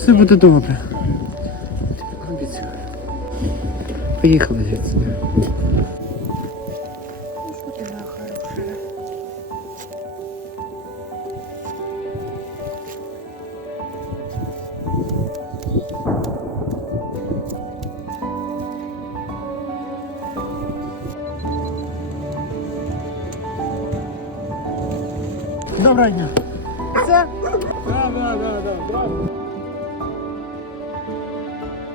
Все буде добре. Обіцяю. Поїхали звідси. Ну что ты моя хорошая? Доброго дня. Це? Да, да, да, да, здравствуй.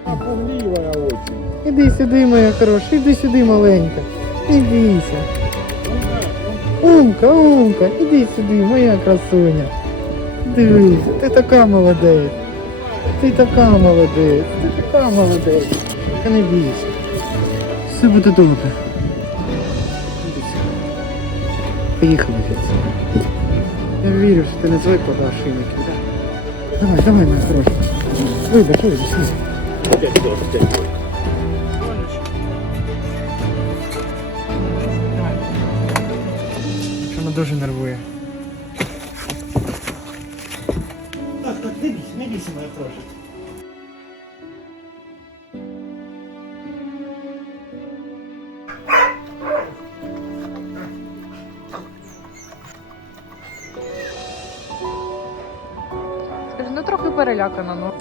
Пугливая очень. Іди сюди, моя хороша, іди сюди, маленька. Ідися. Умка, умка, іди сюди, моя красуня. Дивись, ти така молодець. Ти така молодець, ти така молодець. Не бійся. Все буде добре. Поїхали звідси. Я вірю, що ти не звикла до ошейників? Давай, давай, моя хороша. Вибач, вибач, вибач. Що вона дуже нервує. Так, так, не бійся, не бійся, моя хороша. Скажи, ну трохи перелякана, ну.